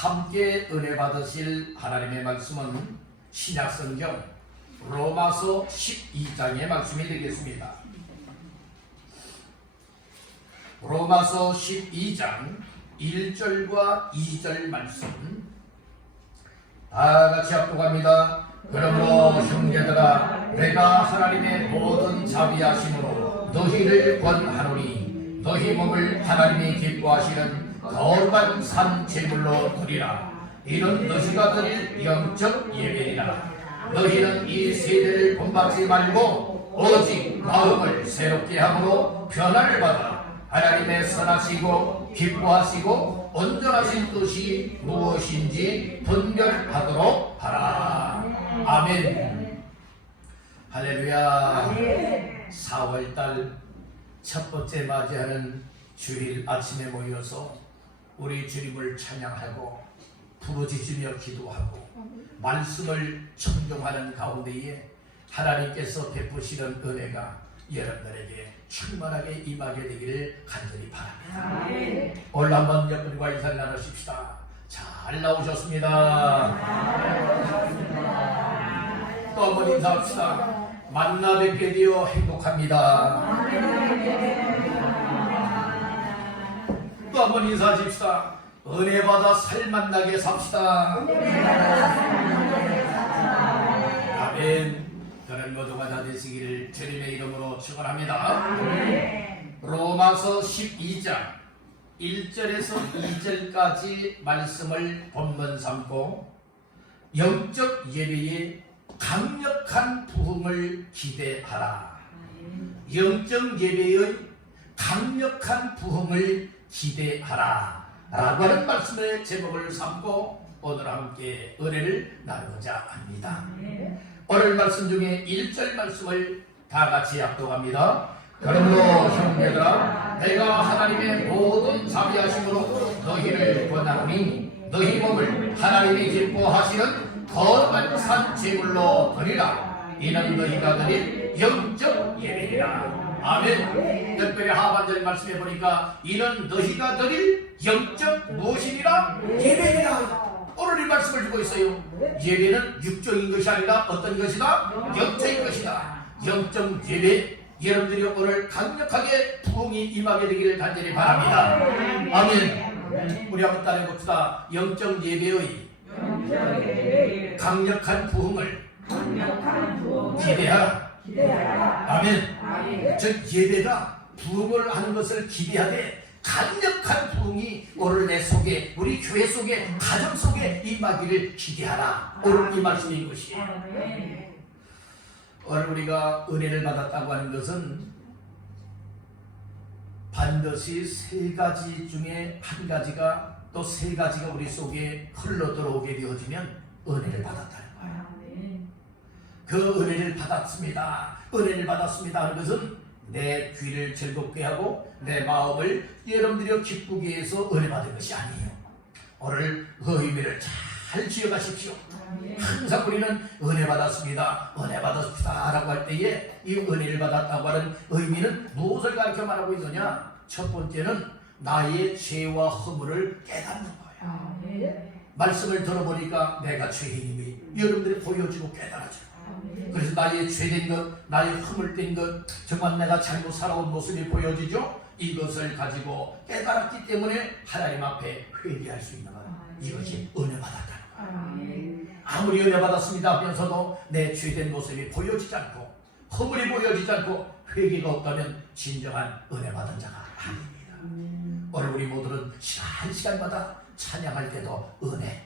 함께 은혜 받으실 하나님의 말씀은 신약성경 로마서 12장의 말씀이 되겠습니다. 로마서 12장 1절과 2절 말씀 다같이 합독합니다. 그러므로 형제들아 내가 하나님의 모든 자비하심으로 너희를 권하노니 너희 몸을 하나님이 기뻐하시는 거룩한 산 제물로 드리라. 이는 너희가 드릴 영적 예배이라. 너희는 이 세대를 본받지 말고 오직 마음을 새롭게 함으로 변화를 받아 하나님의 선하시고 기뻐하시고 온전하신 뜻이 무엇인지 분별하도록 하라. 아멘. 할렐루야. 4월달 첫 번째 맞이하는 주일 아침에 모여서 우리 주님을 찬양하고 부르짖으며 기도하고 말씀을 청종하는 가운데에 하나님께서 베푸시는 은혜가 여러분들에게 충만하게 임하게 되기를 간절히 바랍니다. 오늘 한번 여러분과 인사를 나누십시다. 잘 나오셨습니다. 또 한번 인사합시다. 만나 뵙게 되어 행복합니다. 또 한번 인사하십시다. 은혜 받아 살만나게 삽시다. 아멘. 저는 모두가 다 되시기를 주님의 이름으로 축원합니다. 로마서 12장 1절에서 2절까지 말씀을 본문 삼고 영적 예배의 강력한 부흥을 기대하라. 영적 예배의 강력한 부흥을 기대하라 라고 하는 말씀의 제목을 삼고 오늘 함께 은혜를 나누고자 합니다. 오늘 말씀 중에 1절 말씀을 다같이 합독합니다. 그러므로 형제들아 내가 하나님의 모든 자비하심으로 너희를 권하노니 너희 몸을 하나님이 기뻐하시는 거룩한 산 제물로 드리라. 이는 너희가 드릴 영적 예배이라. 아멘. 특별히 하반절 말씀해 보니까 이는 너희가 드릴 영적 무엇이니라? 예배니라. 오늘 이 말씀을 주고 있어요. 예배는 육적인 것이 아니라 어떤 것이다? 영적인 것이다. 영적 예배, 여러분들이 오늘 강력하게 부흥이 임하게 되기를 간절히 바랍니다. 아멘. 우리 한번 따라해 봅시다. 영적 예배의 강력한 부흥을 기대하라. 아멘. 즉 예배가 부흥을 하는 것을 기대하되 강력한 부흥이 오늘 내 속에, 우리 교회 속에, 가정 속에 임하기를 기대하라. 오늘 이 말씀인 것이에요. 오늘 우리가 은혜를 받았다고 하는 것은 반드시 세 가지 중에 한 가지가, 또 세 가지가 우리 속에 흘러 들어오게 되어지면 은혜를 받았다는 거예요. 그 은혜를 받았습니다. 은혜를 받았습니다 하는 것은 내 귀를 즐겁게 하고 내 마음을 여러분들이 기쁘게 해서 은혜 받은 것이 아니에요. 오늘 그 의미를 잘 기억하십시오. 항상 우리는 은혜 받았습니다, 은혜 받았습니다 라고 할 때에 이 은혜를 받았다고 하는 의미는 무엇을 가르쳐 말하고 있느냐? 첫 번째는 나의 죄와 허물을 깨닫는 거예요. 말씀을 들어보니까 내가 죄인임이 여러분들이 보여지고 깨달아져요. 그래서 나의 죄된 것, 나의 허물된 것, 정말 내가 잘못 살아온 모습이 보여지죠. 이것을 가지고 깨달았기 때문에 하나님 앞에 회개할 수 있는 것, 이것이 은혜 받았다는 거예요. 아무리 은혜 받았습니다 하면서도 내 죄된 모습이 보여지지 않고 허물이 보여지지 않고 회개가 없다면 진정한 은혜 받은 자가 아닙니다. 오늘 우리 모두는 시간마다 찬양할 때도 은혜,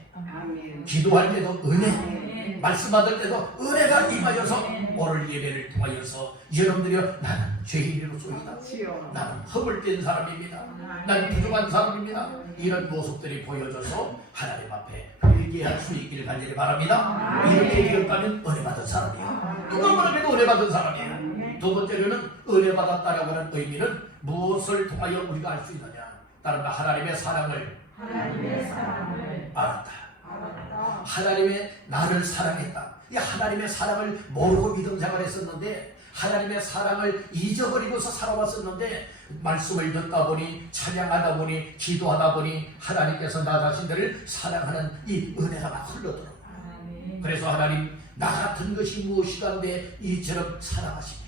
기도할 때도 은혜, 말씀 받을 때도 은혜가 임하여서 오늘 예배를 통하여서 여러분들이 나는 죄인으로서이다, 나는 허물된 사람입니다, 나는 부족한 사람입니다, 이런 모습들이 보여져서 하나님 앞에 회개할 수 있기를 간절히 바랍니다. 이렇게 되었다면 은혜 받은 사람이에요. 누가 뭐라도 은혜 받은 사람이에요. 두 번째로는 은혜 받았다라고 하는 의미는 무엇을 통하여 우리가 알 수 있느냐? 다른 말 하나님의 사랑을 알았다. 하나님의 나를 사랑했다. 이 하나님의 사랑을 모르고 믿음 생활했었는데, 하나님의 사랑을 잊어버리고서 살아왔었는데, 말씀을 듣다 보니, 찬양하다 보니, 기도하다 보니 하나님께서 나 자신들을 사랑하는 이 은혜가 막 흘러들어요. 그래서 하나님, 나 같은 것이 무엇이간데 이처럼 사랑하십니까?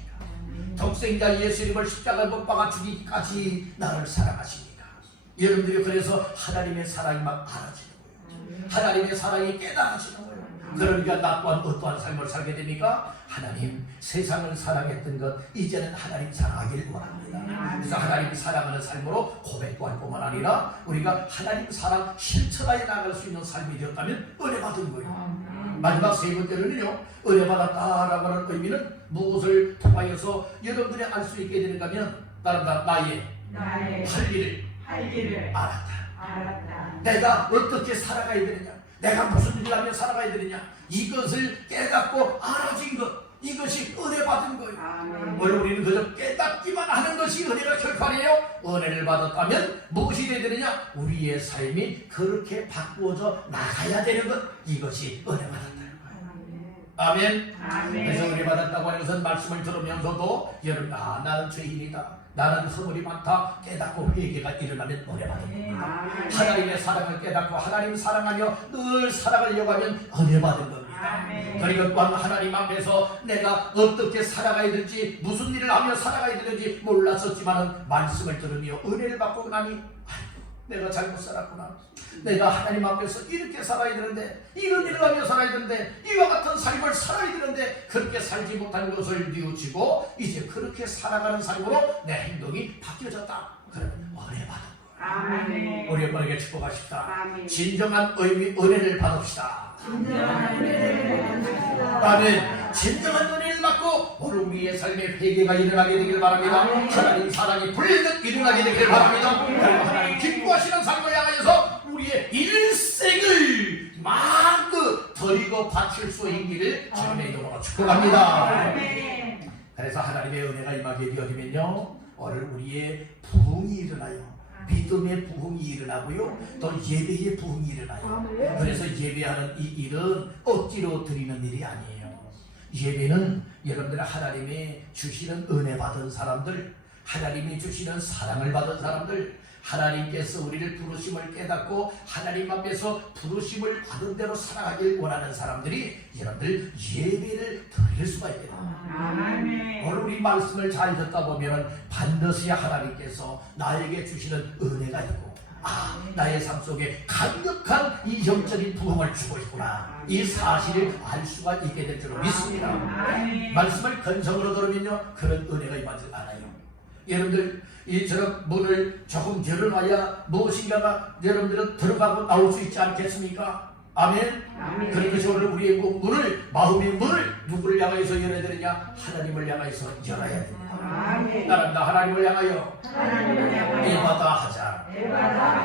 독생자 예수님을 십자가에 못 박아 죽이기까지 나를 사랑하십니까? 여러분들이 그래서 하나님의 사랑이 막 알아지는 거예요. 하나님의 사랑이 깨달아지는 거예요. 그러니까 나 또한 어떠한 삶을 살게 됩니까? 하나님, 세상을 사랑했던 것 이제는 하나님 사랑하길 원합니다. 그래서 하나님 사랑하는 삶으로 고백도 할 뿐만 아니라 우리가 하나님 사랑 실천하여 나갈 수 있는 삶이 되었다면 은혜 받은 거예요. 마지막 세 번째는요, 은혜 받았다라고 하는 의미는 무엇을 통하여서 여러분들이 알 수 있게 되는가 하면 따른다. 나의 할 일을 알았다. 내가 어떻게 살아가야 되느냐, 내가 무슨 일을 하며 살아가야 되느냐, 이것을 깨닫고 알아진 것, 이것이 은혜 받은 거예요. 원래 우리는 그저 깨닫기만 하는 것이 은혜가 결코 아니에요. 은혜를 받았다면 무엇이 되야 되느냐, 우리의 삶이 그렇게 바꾸어져 나가야 되는 것, 이것이 은혜 받았다는 거예요. 아멘. 그래서 은혜 받았다고 하는 것은 말씀을 들으면서도 여러분, 나는 죄인이다, 나는 허물이 많다 깨닫고 회개가 일어나면 은혜 받은 겁니다. 하나님의 사랑을 깨닫고 하나님 사랑하며 늘 살아가려고 하면 은혜 받은 겁니다. 그리고 또한 하나님 앞에서 내가 어떻게 살아가야 될지, 무슨 일을 하며 살아가야 되는지 몰랐었지만 말씀을 들으며 은혜를 받고 나니, 아이고, 내가 잘못 살았구나, 내가 하나님 앞에서 이렇게 살아야 되는데, 이런 일을 하며 살아야 되는데, 이와 같은 삶을 살아야 되는데 그렇게 살지 못한 것을 뉘우치고 이제 그렇게 살아가는 삶으로 내 행동이 바뀌어졌다. 그러면 은혜 받은 거예요. 우리 어머니에게 축복하십시다. 진정한 은혜를 받읍시다. 아멘. 진정한 은혜를 받고 오늘 우리의 삶의 회개가 일어나게 되길 바랍니다. 하나님 사랑이 불리듯 일어나게 되길 바랍니다. 그리고 하나님 기뻐하시는 삶을 향하여서 우리의 일생을 마음껏 드리고 바칠 수 있기를 주님의 이름으로 축복합니다. 그래서 하나님의 은혜가 임하게 되어지면요, 오늘 우리의 부흥이 일어나요. 믿음의 부흥이 일어나고요, 또 예배의 부흥이 일어나요. 그래서 예배하는 이 일은 억지로 드리는 일이 아니에요. 예배는 여러분들 하나님이 주시는 은혜 받은 사람들, 하나님이 주시는 사랑을 받은 사람들, 하나님께서 우리를 부르심을 깨닫고 하나님 앞에서 부르심을 받은 대로 살아가길 원하는 사람들이 여러분들 예배를 드릴 수가 있겠다. 오늘 우리 말씀을 잘 듣다 보면 반드시 하나님께서 나에게 주시는 은혜가 있고, 나의 삶 속에 강력한 이 영적인 부흥을 주고 있구나, 이 사실을 알 수가 있게 될 줄로 믿습니다. 말씀을 근성으로 들으면요, 그런 은혜가 임하지 않아요. 여러분들 이처럼 문을 조금 열어놔야 무엇인가가 여러분들은 들어가고 나올 수 있지 않겠습니까? 아멘. 그러면서 오늘 우리의 문을, 마음의 문을 누구를 향해서 열어야 되느냐? 하나님을 향해서 열어야 됩니다. 따라합니다. 하나님을 향하여 에바다 하자.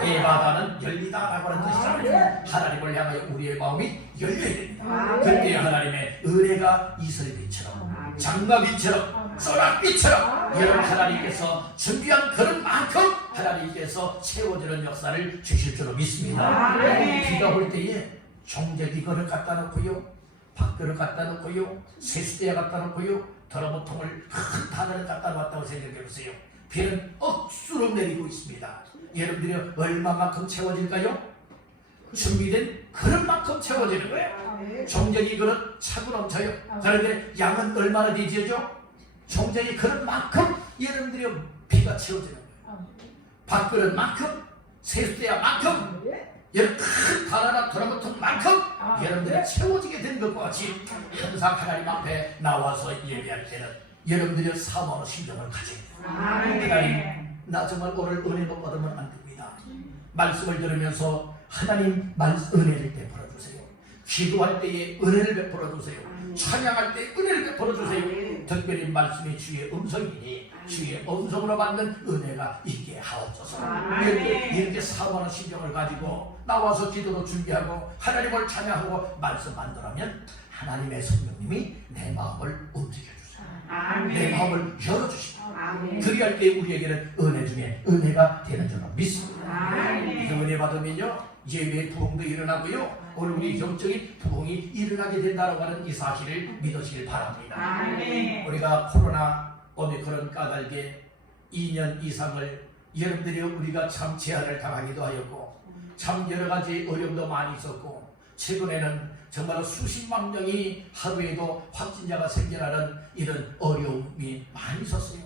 에바다는 열리다라고 하는 뜻이잖아요. 하나님을 향하여 우리의 마음이 열려야 됩니다. 그때 하나님의 은혜가 이슬비처럼, 장마비처럼, 소낙비처럼 여러분 하나님께서 준비한 그런 만큼 하나님께서 채워주는 역사를 주실 줄로 믿습니다. 비가 올 때에 종제기 그릇 갖다 놓고요, 밥그릇 갖다 놓고요, 세수대야 갖다 놓고요, 더러무통을 큰 바늘을 갖다 놨다고 생각해 보세요. 비는 억수로 내리고 있습니다. 여러분들이 얼마만큼 채워질까요? 준비된 그릇만큼 채워지는 거예요. 종제기 그릇 차고 넘쳐요. 그런데 양은 얼마나 되지요? 종제기 그릇만큼 여러분들이 비가 채워지는 거예요. 밥그릇만큼, 세수대야만큼, 여러분 큰 바나나 도라무통만큼 여러분들이 채워지게 된 것과 같이 항상 하나님 앞에 나와서 예배할 때는 여러분들이 사모하는 심정을 가져야 돼요. 하나님, 나 정말 오늘 은혜 못 받으면 안 됩니다. 말씀을 들으면서 하나님 은혜를 베풀어 주세요. 기도할 때에 은혜를 베풀어 주세요. 찬양할 때 은혜를 베풀어 주세요. 특별히 말씀이 주의 음성이니 주의 음성으로 받는 은혜가 있게 하옵소서. 이렇게 사모하는 심정을 가지고 나와서 기도로 준비하고 하나님을 찬양하고 말씀 만들면 하나님의 성령님이 내 마음을 움직여주세요. 내 마음을 열어주시고 그리할 때 우리에게는 은혜 중에 은혜가 되는 줄로 믿습니다. 그래서 은혜 받으면요, 예배의 부흥도 일어나고요, 오늘 우리 영적인 부흥이 일어나게 된다고 하는 이 사실을 믿으시길 바랍니다. 우리가 코로나 오미크론 까닭에 2년 이상을 여러분들이 우리가 참 제한을 당하기도 하였고 참 여러 가지 어려움도 많이 있었고 최근에는 정말 수십만 명이 하루에도 확진자가 생겨나는 이런 어려움이 많이 있었어요.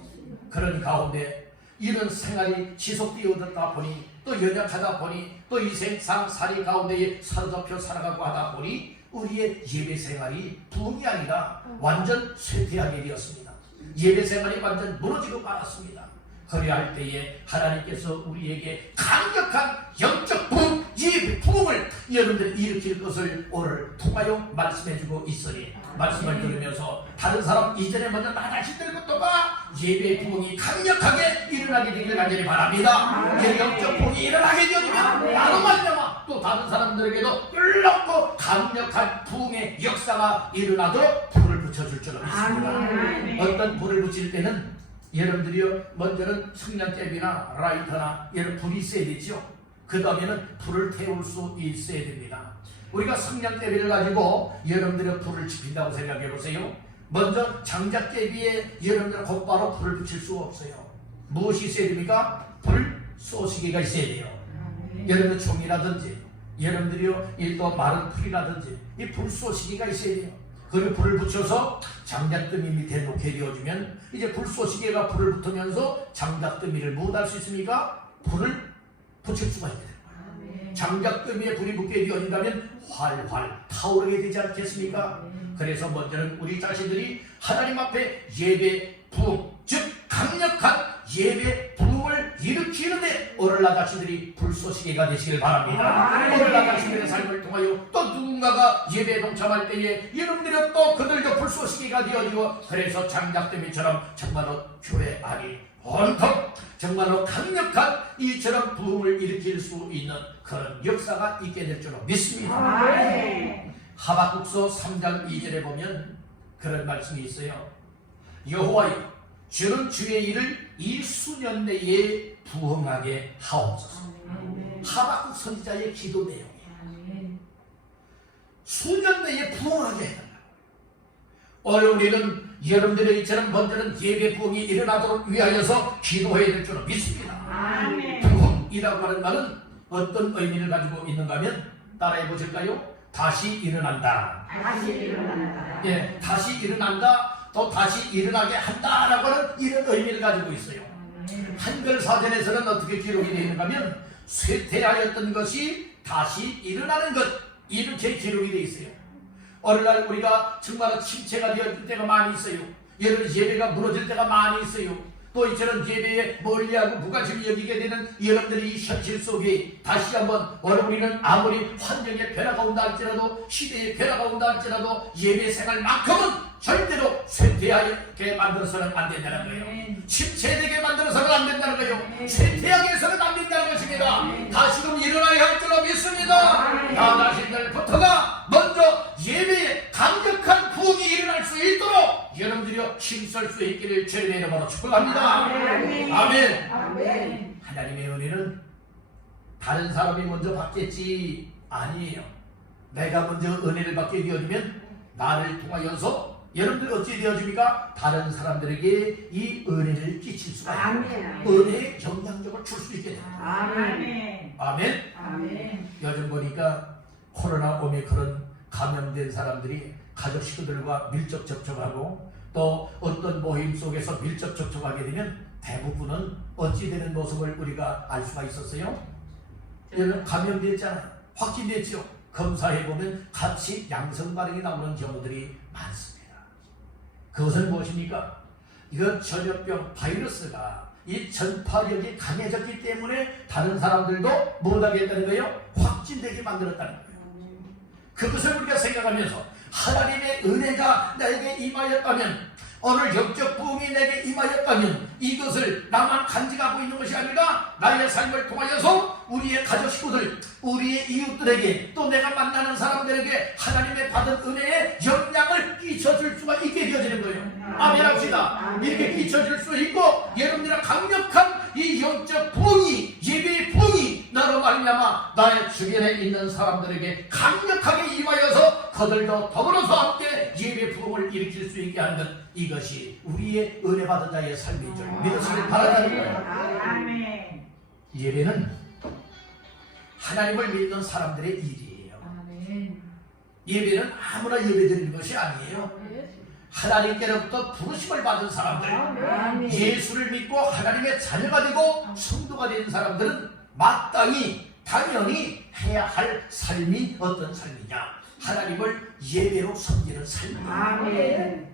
그런 가운데 이런 생활이 지속되어졌다 보니 또 연약하다 보니 또 이 세상살이 가운데에 사로잡혀 살아가고 하다 보니 우리의 예배 생활이 붐이 아니라 완전 쇠퇴하게 되었습니다. 예배 생활이 완전 무너지고 말았습니다. 그래야 할 때에 하나님께서 우리에게 강력한 영적 부흥, 예배 부흥을 여러분들이 일으킬 것을 오늘 통하여 말씀해주고 있으니 말씀을 들으면서 다른 사람 이전에 먼저 나 자신들부터가 예배 부흥이 강력하게 일어나게 되길 간절히 바랍니다. 영적 부흥이 일어나게 되어지면 나도 말미암아 또 다른 사람들에게도 놀랍고 강력한 부흥의 역사가 일어나도록 불을 붙여줄 줄 믿습니다. 어떤 불을 붙일 때는 여러분들이요 먼저는 성냥개비나 라이터나 이런 불이 있어야 되죠. 그 다음에는 불을 태울 수 있어야 됩니다. 우리가 성냥개비를 가지고 여러분들의 불을 지핀다고 생각해 보세요. 먼저 장작개비에 여러분들 곧바로 불을 붙일 수가 없어요. 무엇이 있어야 됩니까? 불 쏘시개가 있어야 돼요. 여러분들 종이라든지 여러분들이요 일도 마른 풀이라든지 이 불 쏘시개가 있어야 돼요. 그리고 불을 붙여서 장작더미 밑에 놓게 되어주면 이제 불쏘시개가 불을 붙으면서 장작더미를 무엇할 수 있습니까? 불을 붙일 수가 있게 됩니다. 장작더미에 불이 붙게 되어진다면 활활 타오르게 되지 않겠습니까? 그래서 먼저는 우리 자신들이 하나님 앞에 예배 부흥, 즉 강력한 예배 부흥을 일으키는데 오늘 나 자신들이 불쏘시개가 되시길 바랍니다. 오늘 나 자신들의 삶을 통하여 또 누군가가 예배에 동참할 때에 여러분들은 또 그들도 불쏘시개가 되어지고 그래서 장작더미처럼 정말로 교회 안이 온통 정말로 강력한 이처럼 부흥을 일으킬 수 있는 그런 역사가 있게 될 줄로 믿습니다. 하박국서 3장 2절에 보면 그런 말씀이 있어요. 여호와여 주는 주의 일을 이 수년 내에 부흥하게 하옵소서. 하박국 선지자의 기도 내용이에요. 수년 내에 부흥하게 해달라. 오늘 우리는 여러분들의 이처럼 먼저는 예배 부흥이 일어나도록 위하여서 기도해야 될 줄로 믿습니다. 부흥이라고 하는 말은 어떤 의미를 가지고 있는가 하면 따라해 보실까요? 다시 일어난다. 예, 다시 일어난다. 또 다시 일어나게 한다라고 하는 이런 의미를 가지고 있어요. 한글 사전에서는 어떻게 기록이 되어 있는가 하면 쇠퇴하였던 것이 다시 일어나는 것 이렇게 기록이 되어 있어요. 어느 날 우리가 정말 침체가 되어질 때가 많이 있어요. 여러분 예배가 무너질 때가 많이 있어요. 또 이처럼 예배에 멀리하고 무관심을 여기게 되는 여러분들이 이 현실 속에 다시 한번 우리는 아무리 환경의 변화가 온다 할지라도 시대의 변화가 온다 할지라도 예배 생활만큼은 절대로 쇠퇴하게 만들어서는 안 된다는 거예요. 침체되게 만들어서는 안 된다는 거예요. 쇠퇴하게 해서는 안 된다는 것입니다. 다시금 일어나야 할 줄로 믿습니다. 나 자신들부터가 먼저 예배에 강력한 부흥이 일어날 수 있도록 여러분들이 힘쓸 수 있기를 주님의 이름으로 축복합니다. 아멘. 하나님의 은혜는 다른 사람이 먼저 받겠지 아니에요. 내가 먼저 은혜를 받게 되어지면 나를 통하여서 여러분들 어찌 되어집니까? 다른 사람들에게 이 은혜를 끼칠 수가 있어요. 은혜의 영향력을 줄 수 있게 됩니다. 아멘. 요즘 보니까 코로나 오미크론 감염된 사람들이 가족 식구들과 밀접 접촉하고 또 어떤 모임 속에서 밀접 접촉하게 되면 대부분은 어찌 되는 모습을 우리가 알 수가 있었어요. 여러분 감염됐잖아요. 확진됐죠. 검사해보면 같이 양성 반응이 나오는 경우들이 많습니다. 그것은 무엇입니까? 이건 전염병 바이러스가 이 전파력이 강해졌기 때문에 다른 사람들도 못하게 했다는 거예요. 확진되게 만들었다는 거예요. 그것을 우리가 생각하면서 하나님의 은혜가 나에게 임하였다면 오늘 영적 부흥이 내게 임하였다면 이것을 나만 간직하고 있는 것이 아니라 나의 삶을 통하여서 우리의 가족 식구들, 우리의 이웃들에게 또 내가 만나는 사람들에게 하나님의 받은 은혜의 영향을 끼쳐줄 수가 있게 되어지는 거예요. 아멘 합시다. 이렇게 끼쳐줄 수 있고 여러분들의 강력한 이 영적 부흥이 예배의 부흥이 나로 말미암아 나의 주변에 있는 사람들에게 강력하게 임하여서 그들도 더불어서 함께 예배 부흥을 일으킬 수 있게 하는 것, 이것이 우리의 은혜 받은 자의 삶인 줄 믿으시길 바라는 거예요. 예배는 하나님을 믿는 사람들의 일이에요. 예배는 아무나 예배드리는 것이 아니에요. 하나님께로부터 부르심을 받은 사람들, 예수를 믿고 하나님의 자녀가 되고 성도가 된 사람들은 마땅히 당연히 해야 할 삶이 어떤 삶이냐? 하나님을 예배로 섬기는 삶이에요.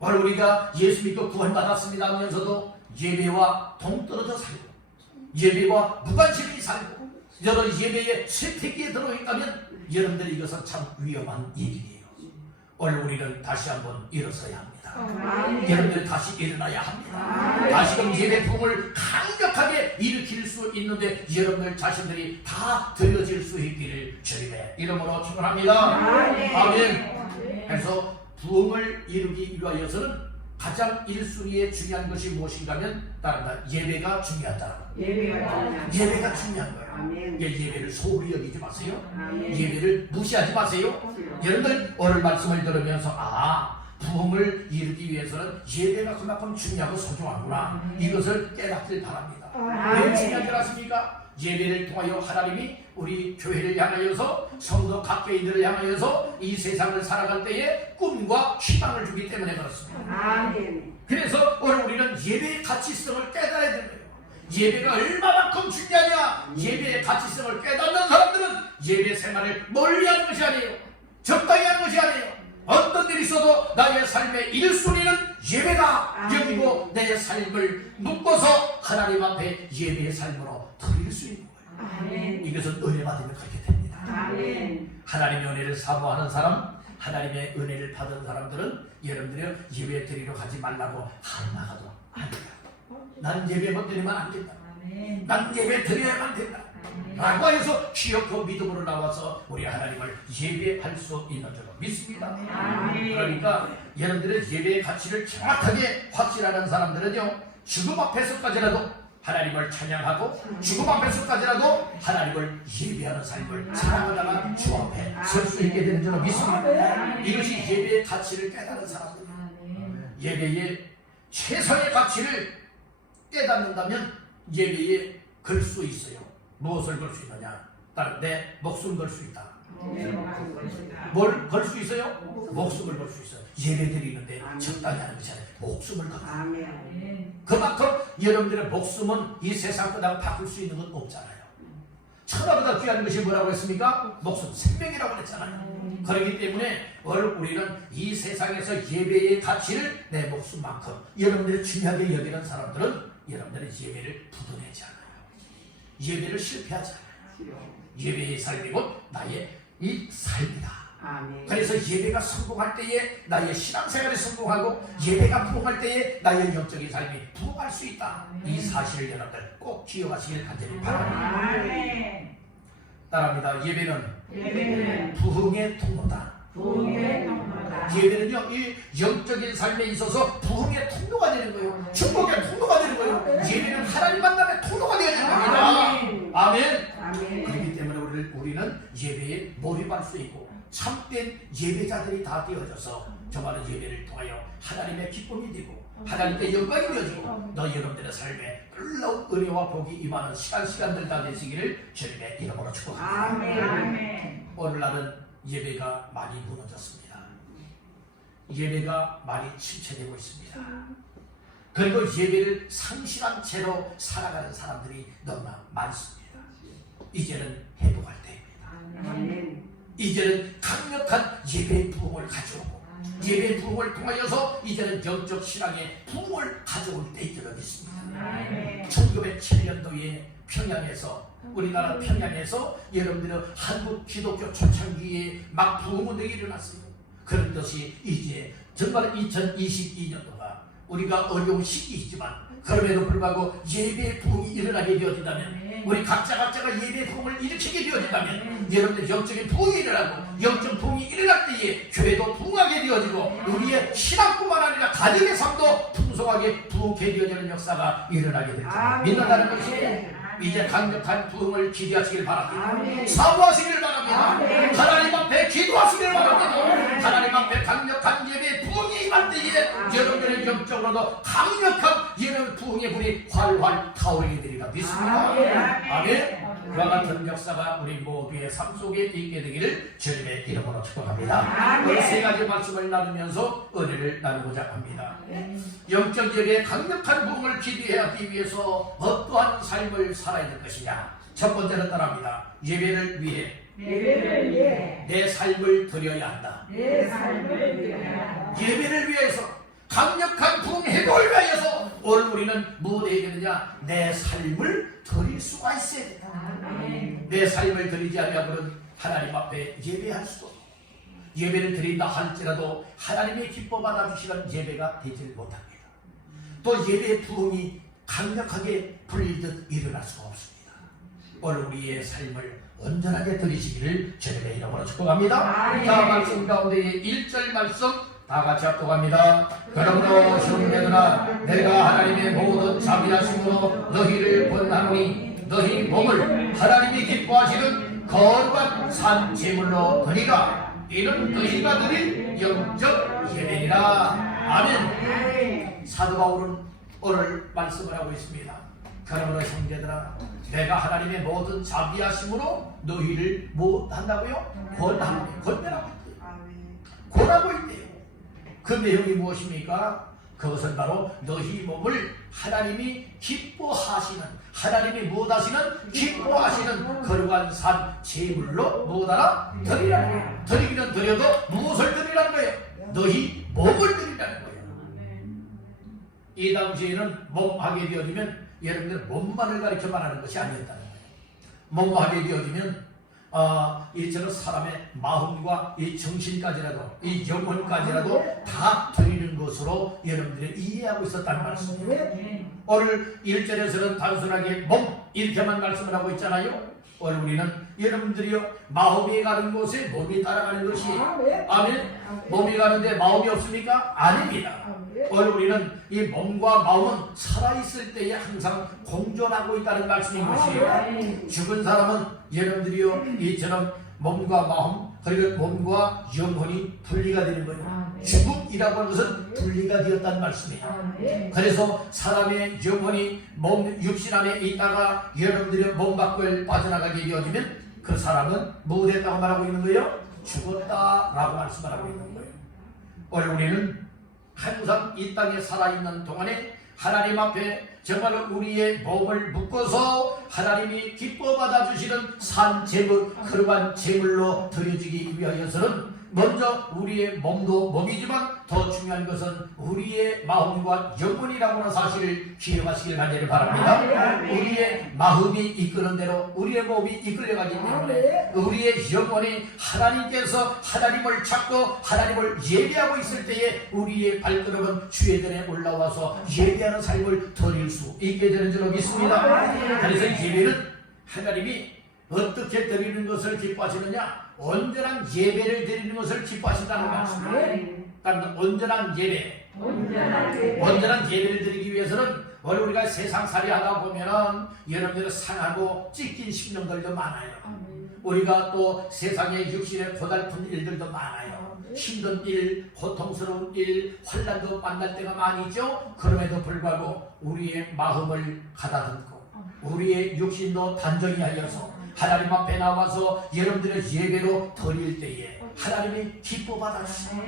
오늘 우리가 예수 믿고 구원받았습니다 하면서도 예배와 동떨어져 살고 예배와 무관심이 살고 여러 예배의 쇠퇴기에 들어있다면 여러분들 이것은 참 위험한 일이에요. 오늘 우리는 다시 한번 일어서야 합니다. 여러분들 다시 일어나야 합니다. 다시금 예배 부흥을 강력하게 일으킬 수 있는데 여러분들 자신들이 다 되어질 수 있기를 주님의 이름으로 축원합니다. 아멘. 그래서 부흥을 이루기 위하여서는 가장 1순위에 중요한 것이 무엇인가 하면 따른다. 예배가 중요하다. 예배가 중요한 거예요. 예배를 소홀히 여기지 마세요. 예배를 무시하지 마세요. 여러분들 오늘 말씀을 들으면서 부흥을 이루기 위해서는 예배가 그만큼 중요하고 소중하구나, 이것을 깨닫길 바랍니다. 왜 중요한 줄 아십니까? 예배를 통하여 하나님이 우리 교회를 향하여서 성도 각교인들을 향하여서 이 세상을 살아갈 때에 꿈과 희망을 주기 때문에 그렇습니다. 그래서 오늘 우리는 예배의 가치성을 깨달아야 되는 거예요. 예배가 얼마만큼 중요하냐? 예배의 가치성을 깨닫는 사람들은 예배 생활을 멀리하는 것이 아니에요. 적당히 하는 것이 아니에요. 어떤 일이 있어도 나의 삶의 1순위는 예배다 여기고 내 삶을 묶어서 하나님 앞에 예배의 삶으로 드릴 수 있는 거예요. 이것은 은혜 받으면 그렇게 됩니다. 하나님의 은혜를 사모하는 사람, 하나님의 은혜를 받은 사람들은 여러분들이 예배 드리러 가지 말라고 할만하도 안 돼요. 난 예배 못 드리면 안 된다. 난 예배 드려야만 된다 라고 해서 기억과 믿음으로 나와서 우리 하나님을 예배할 수 있는 줄 믿습니다. 그러니까 여러분들의 예배의 가치를 정확하게 확신하는 사람들은요, 죽음 앞에서까지라도 하나님을 찬양하고 죽음 앞에서까지라도 하나님을 예배하는 삶을 사랑하다가 주 앞에 설 수 있게 되는 줄 믿습니다. 이것이 예배의 가치를 깨달은 사람들이에요. 예배의 최선의 가치를 깨닫는다면 예배에 걸 수 있어요. 무엇을 걸 수 있느냐? 내 목숨 걸 수 있다. 뭘 걸 수 있어요? 목숨을 걸 수 있어요. 예배 드리는데 적당히 하는 것이 아니라 목숨을 걸다. 그만큼 여러분들의 목숨은 이 세상 거랑 바꿀 수 있는 건 없잖아요. 천하보다 귀한 것이 뭐라고 했습니까? 목숨, 생명이라고 했잖아요. 그렇기 때문에 오늘 우리는 이 세상에서 예배의 가치를 내 목숨만큼 여러분들이 중요하게 여기는 사람들은 여러분들의 예배를 부도내지 않아요. 예배를 실패하지 않아요. 예배의 삶이 곧 나의 이 삶이다. 그래서 예배가 성공할 때에 나의 신앙생활이 성공하고 예배가 부흥할 때에 나의 영적인 삶이 부흥할 수 있다. 이 사실을 여러분들 꼭 기억하시길 간절히 바랍니다. 따라합니다. 예배는 부흥의 통로다. 예배는요, 이 영적인 삶에 있어서 부흥의 통로가 되는 거예요. 축복의 통로가 되는 거예요. 예배는 하나님 만남의 통로가 되어야 되는 겁니다. 아멘. 그렇기 때문에 우리는 예배에 몰입할 수 있고 참된 예배자들이 다 되어져서 정말 예배를 통하여 하나님의 기쁨이 되고 하나님께 영광이 되어지고 너 여러분들의 삶에 놀라운 은혜와 복이 임하는 시간들 다 되시기를 주님의 이름으로 축복합니다. 오늘날은 예배가 많이 무너졌습니다. 예배가 많이 침체되고 있습니다. 그리고 예배를 상실한 채로 살아가는 사람들이 너무나 많습니다. 이제는 회복할 때입니다. 이제는 강력한 예배 부흥을 가져오고 예배 부흥을 통하여서 이제는 영적 신앙의 부흥을 가져올 때이기로 믿습니다. 1907년도에 평양에서 우리나라 평양에서 여러분들은 한국 기독교 초창기에 막 부흥운동이 일어났어요. 그런 것이 이제 정말 2022년도가 우리가 어려운 시기이지만 그럼에도 불구하고 예배 부흥이 일어나게 되어진다면 우리 각자가 예배 부흥을 일으키게 되어진다면 여러분들 영적인 부흥이 일어나고 영적 부흥이 일어날 때에 교회도 부흥하게 되어지고 우리의 신앙뿐만 아니라 가정의 삶도 풍성하게 부흥하게 되어지는 역사가 일어나게 될 줄 믿는다는 것입니다. 이제 강력한 부흥을 기대하시길 바랍니다. 아멘. 사모하시길 바랍니다. 아멘. 하나님 앞에 기도하시길 바랍니다. 하나님 앞에 강력한 예배 부흥이 임할 때에 여러분들의 영적으로도 강력한 예배 부흥의 불이 활활 타오르게 되리라 믿습니다. 아멘. 그와 같은 역사가 우리 모두의 삶 속에 있게 되기를 주님의 이름으로 축복합니다. 오늘 세 가지 말씀을 나누면서 은혜를 나누고자 합니다. 영적 예배의 강력한 부흥을 기대하기 위해서 어떠한 삶을 살아야 될 것이냐. 첫 번째는 따라합니다. 예배를 위해 내 삶을 드려야 한다. 예배를 위해서 강력한 부흥 회복을 위해서 오늘 우리는 무엇에 되느냐? 내 삶을 드릴 수가 있어야 된다. 내 삶을 드리지 않으면 하나님 앞에 예배할 수도 없고, 예배를 드린다 할지라도 하나님의 기뻐 받아주시는 예배가 되지 못합니다. 또 예배의 부흥이 강력하게 불리듯 일어날 수가 없습니다. 오늘 우리의 삶을 온전하게 드리시기를 주님의 이름으로 축복합니다. 자, 말씀 가운데 1절 말씀 다 같이 합독합니다. 그러므로 형제들아, 내가 하나님의 모든 자비하심으로 너희를 권하노니 너희 몸을 하나님이 기뻐하시는 거룩한 산 제물로 드리라. 이는 너희가 드린 영적 예배니라. 아멘. 사도 바울은 오늘 말씀을 하고 있습니다. 그러므로 형제들아, 내가 하나님의 모든 자비하심으로 너희를 뭐 한다고요? 권하고 있대요. 권하고 있대요. 그 내용이 무엇입니까? 그것은 바로 너희 몸을 하나님이 기뻐하시는, 하나님이 무엇하시는? 기뻐하시는 거룩한 산 제물로 무엇하라? 드리라는 거예요. 드리기는 드려도 무엇을 드리라는 거예요? 너희 몸을 드리라는 거예요. 이 당시에는 몸하게 되어지면 여러분들 몸만을 가리켜 말하는 것이 아니었다는 거예요. 몸하게 되어지면 이처럼 사람의 마음과 이 정신까지라도 이 영혼까지라도 다 드리는 것으로 여러분들이 이해하고 있었다는 말씀이에요. 오늘 1절에서는 단순하게 몸 이렇게만 말씀을 하고 있잖아요. 오늘 우리는 여러분들이요, 마음이 가는 곳에 몸이 따라가는 것이에요. 아멘. 몸이 가는데 마음이 없습니까? 아닙니다. 오늘 우리는 이 몸과 마음은 살아있을 때에 항상 공존하고 있다는 말씀인 것이에요. 죽은 사람은 여러분들이요, 이처럼 몸과 마음 그리고 몸과 영혼이 분리가 되는 거예요. 죽음이라고 하는 것은 분리가 되었다는 말씀이에요. 그래서 사람의 영혼이 몸 육신 안에 있다가 여러분들이 몸 밖을 빠져나가게 되어지면 그 사람은 뭐 됐다고 말하고 있는 거예요? 죽었다라고 말씀하고 있는 거예요. 오늘 우리는 항상 이 땅에 살아있는 동안에 하나님 앞에 정말 우리의 몸을 묶어서 하나님이 기뻐 받아주시는 산 제물, 거룩한 제물로 드려지기 위하여서는 먼저 우리의 몸도 몸이지만 더 중요한 것은 우리의 마음과 영혼이라고 하는 사실을 기억하시길 간절히 바랍니다. 우리의 마음이 이끄는 대로 우리의 몸이 이끌려가기 때문에 우리의 영혼이 하나님께서 하나님을 찾고 하나님을 예배하고 있을 때에 우리의 발걸음은 주의 전에 올라와서 예배하는 삶을 드릴 수 있게 되는 줄로 믿습니다. 그래서 예배는 하나님이 어떻게 드리는 것을 기뻐하시느냐? 온전한 예배를 드리는 것을 기뻐하신다는 말씀이에요. 온전한 예배. 온전한 예배를 드리기 위해서는 오늘 우리가 세상살이 하다 보면은 여러분들 상하고 찢긴 심령들도 많아요. 우리가 또 세상의 육신의 고달픈 일들도 많아요. 힘든 일, 고통스러운 일, 환난도 만날 때가 많이죠. 그럼에도 불구하고 우리의 마음을 가다듬고 우리의 육신도 단정히 하여서 하나님 앞에 나와서 여러분들의 예배로 드릴 때에 하나님이 기뻐 받아주세요.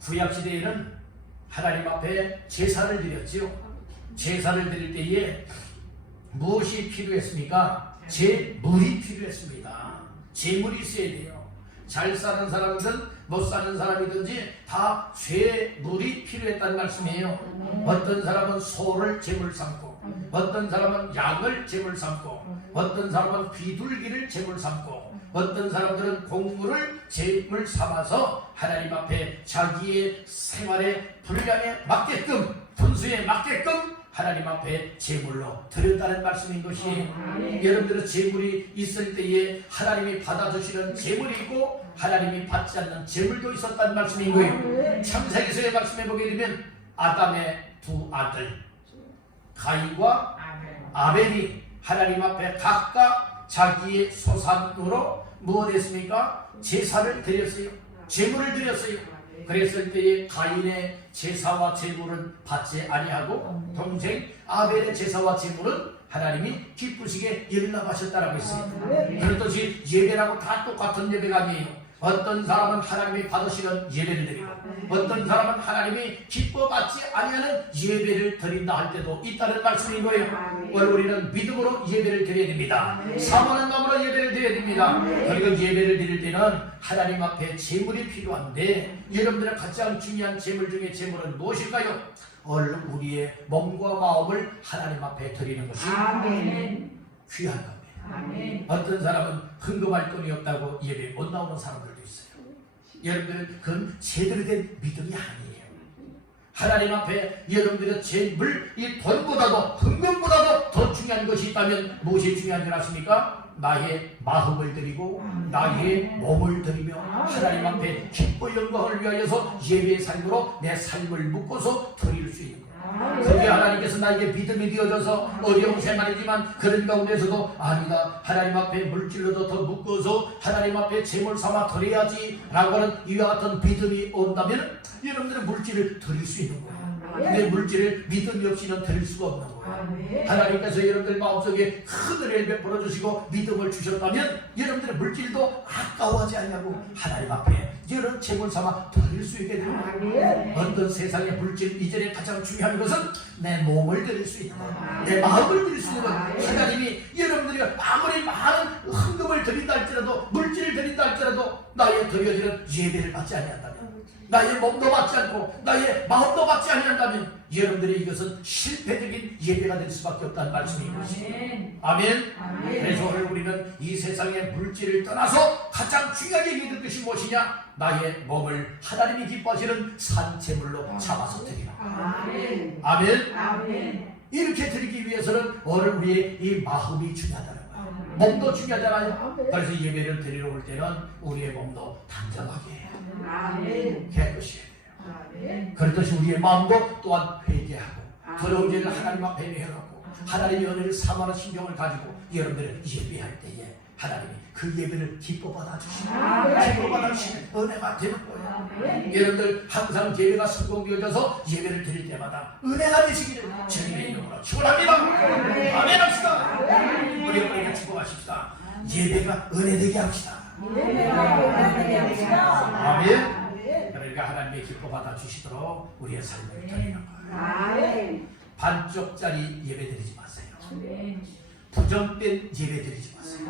구약시대에는 하나님 앞에 제사를 드렸지요. 제사를 드릴 때에 무엇이 필요했습니까? 제물이 필요했습니다. 제물이 있어야 돼요. 잘 사는 사람이든 못 사는 사람이든지 다 제물이 필요했다는 말씀이에요. 어떤 사람은 소를 제물 삼고 어떤 사람은 양을 제물 삼고 어떤 사람은 비둘기를 제물 삼고 어떤 사람들은 곡물을 제물 삼아서 하나님 앞에 자기의 생활의 분량에 맞게끔 분수에 맞게끔 하나님 앞에 제물로 드렸다는 말씀인 것이 여러분들은 제물이 있을 때에 하나님이 받아주시는 제물이 있고 하나님이 받지 않는 제물도 있었다는 말씀인 거예요. 창세기서의 말씀에 보게 되면 아담의 두 아들 가인과 아벨이 하나님 앞에 각각 자기의 소산으로 무엇했습니까? 제사를 드렸어요. 제물을 드렸어요. 그랬을 때에 가인의 제사와 제물은 받지 아니하고 동생 아벨의 제사와 제물은 하나님이 기쁘시게 연락하셨다라고 했어요. 그렇듯이 예배라고 다 똑같은 예배가 아니에요. 어떤 사람은 하나님이 받으시는 예배를 드리고 어떤 사람은 하나님이 기뻐받지 아니하는 예배를 드린다 할 때도 있다는 말씀인 거예요. 우리는 믿음으로 예배를 드려야 됩니다. 사모하는 마음으로 예배를 드려야 됩니다. 그리고 예배를 드릴 때는 하나님 앞에 제물이 필요한데 여러분들의 가장 중요한 제물 중에 제물은 무엇일까요? 우리의 몸과 마음을 하나님 앞에 드리는 것이 귀한 겁니다. 아멘. 어떤 사람은 헌금할 돈이 없다고 예배에 못 나오는 사람들도 있어요. 여러분들은 그건 제대로 된 믿음이 아니에요. 하나님 앞에 여러분들의 제물, 이 돈보다도 헌금보다도 더 중요한 것이 있다면 무엇이 중요한 줄 아십니까? 나의 마음을 드리고 나의 몸을 드리며 하나님 앞에 기뻐 영광을 위하여서 예배의 삶으로 내 삶을 묶어서 드릴 수 있는 거예요. 그게 하나님께서 나에게 믿음이 되어져서 어려운 생활이지만 그런 가운데서도 아니다, 하나님 앞에 물질로도 더 묶어서 하나님 앞에 제물 삼아 드려야지 라고 하는 이와 같은 믿음이 온다면 여러분들은 물질을 드릴 수 있는 거예요. 근데 물질을 믿음이 없이는 드릴 수가 없는 거예요. 하나님께서 여러분들 마음속에 큰 은혜를 베풀어 주시고 믿음을 주셨다면 여러분들의 물질도 아까워하지 않냐고 하나님 앞에 여러 제물 삼아 드릴 수 있게 됩니다. 어떤 세상의 물질 이전에 가장 중요한 것은 내 몸을 드릴 수 있는 것, 내 마음을 드릴 수 있는 것. 하나님이 여러분들이 아무리 많은 헌금을 드린다 할지라도 물질을 드린다 할지라도 나의 드려지는 예배를 받지 아니한다면, 나의 몸도 받지 않고 나의 마음도 받지 아니한다면 여러분들의 이것은 실패적인 예배가 될 수밖에 없다는 말씀인 것입니다. 아멘. 그래서 오늘 우리는 이 세상의 물질을 떠나서 가장 중요하게 믿을 것이 무엇이냐? 나의 몸을 하나님이 기뻐하시는 산제물로 잡아서 드리라. 아멘. 이렇게 드리기 위해서는 오늘 우리의 이 마음이 중요하다는 거예요. 몸도 중요하잖아요. 그래서 예배를 드리러 올 때는 우리의 몸도 단정하게 해요. 깨끗이 해야 돼요. 그렇듯이 우리의 마음도 또한 회개하고 더러운 죄를 하나님 앞에 내어놓고 하나님의 은혜를 사모하는 심정을 가지고 여러분들은 예배할 때에 하나님이 그 예배를 기뻐 받아주시고 기뻐 받아주시는 은혜가 되는 거예요. 여러분들 항상 예배가 성공되어져서 예배를 드릴 때마다 은혜가 되시기를 주님의 이름으로 축원합니다. 아멘 합시다. 우리 어머니가 축복하십시다. 예배가 은혜되게 합시다. 아멘. 그러니까 하나님의 기뻐 받아 주시도록 우리의 삶을 드리는 거예요. 반쪽짜리 예배 드리지 마세요. 부정된 예배 드리지 마세요.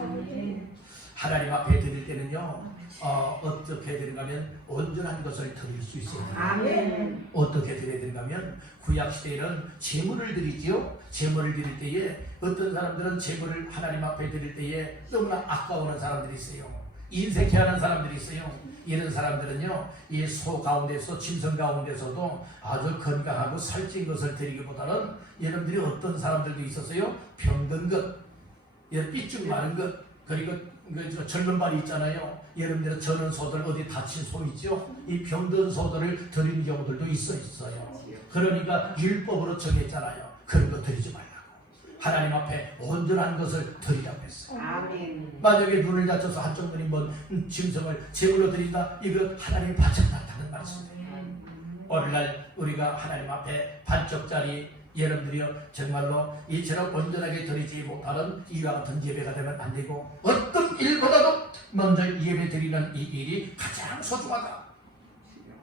하나님 앞에 드릴 때는요, 어떻게 드리냐면 온전한 것을 드릴 수 있어요. 어떻게 드려야 되냐면 구약시대에는 제물을 드리지요. 제물을 드릴 때에 어떤 사람들은 제물을 하나님 앞에 드릴 때에 너무나 아까워하는 사람들이 있어요. 인색해하는 사람들이 있어요. 이런 사람들은요, 이 소 가운데서 짐승 가운데서도 아주 건강하고 살찐 것을 드리기보다는 여러분들이 어떤 사람들도 있었어요. 병든 것, 삐쭉 마른 것, 그리고 젊은 발이 있잖아요. 여러분들은 저는 소들 어디 다친 소 있죠. 이 병든 소들을 드리는 경우들도 있어요. 그러니까 율법으로 정했잖아요. 그런 거 드리지 말라고. 하나님 앞에 온전한 것을 드리라고 했어요. 만약에 눈을 다쳐서 한쪽 눈이 짐승을 제물로 드린다, 이건 하나님이 받지 않는다는 말씀이에요. 오늘날 우리가 하나님 앞에 반쪽짜리 여러분들이요, 정말로 이처럼 온전하게 드리지 못하는 이와 같은 예배가 되면 안 되고, 어떤 일보다도 먼저 예배 드리는 이 일이 가장 소중하다.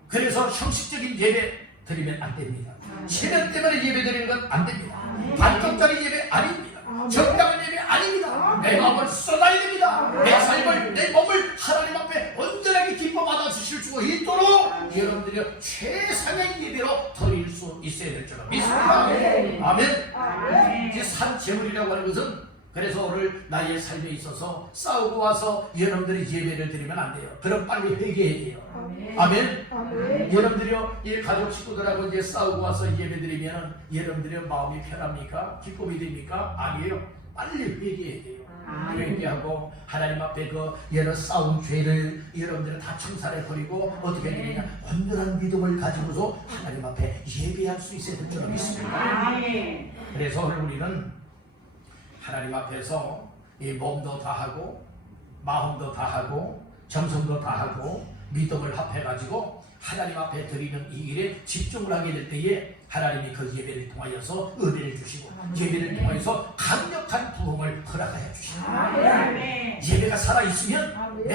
그래서 형식적인 예배 드리면 안 됩니다. 체면 때문에 예배 드리는 건 안 됩니다. 반쪽짜리 예배 아닙니다. 정당한 예배 아닙니다. 내 마음을 쏟아야 됩니다. 내 삶을, 내 몸을 하나님 앞에 온전하게 기뻐 받아 주실 수 있도록 여러분들이 최상의 예배로 드릴 수 있어야 될 줄 믿습니다. 아멘. 이제 산제물이라고 하는 것은, 그래서 오늘 나의 삶에 있어서 싸우고 와서 여러분들이 예배를 드리면 안 돼요. 그럼 빨리 회개해야 돼요. 아멘. 여러분들이요, 이 가족 식구들하고 이제 싸우고 와서 예배 드리면 여러분들의 마음이 편합니까? 기쁨이 됩니까? 아니에요. 빨리 회개해야 돼요. 회개하고 하나님 앞에 그 여러 싸운 죄를 여러분들은 다 청산해 버리고 어떻게 되느냐, 온전한 믿음을 가지고서 하나님 앞에 예배할 수 있어야 될 줄 믿습니다. 그래서 오늘 우리는 하나님 앞에서 이 몸도 다하고 마음도 다하고 정성도 다하고 믿음을 합해가지고 하나님 앞에 드리는 이 일에 집중을 하게 될 때에 하나님이 그 예배를 통하여서 은혜를 주시고 예배를 통하여서 강력한 부흥을 허락하여 주시고 예배가 살아있으면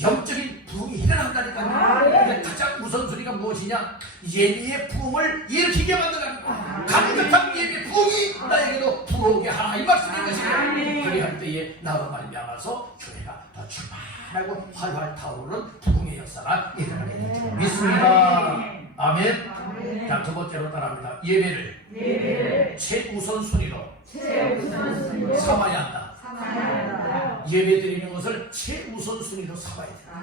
영적인 부흥이 일어난다니까요. 근데 가장 우선순위가 무엇이냐? 예배의 부흥을 일으키게 만들어가는 거야. 강력한 예배 부흥이 나에게도 부흥하게 하라 이 말씀인 것이에요. 그리할 때에 나로 말미암아서 교회가 더 충만하고 활활 타오르는 부흥의 역사가 일어나게 될 줄 믿습니다. 아멘. 자, 두 번째로 따라합니다. 예배를 최우선순위로 삼아야 한다. 예배 드리는 것을 최우선순위로 삼아야 된다.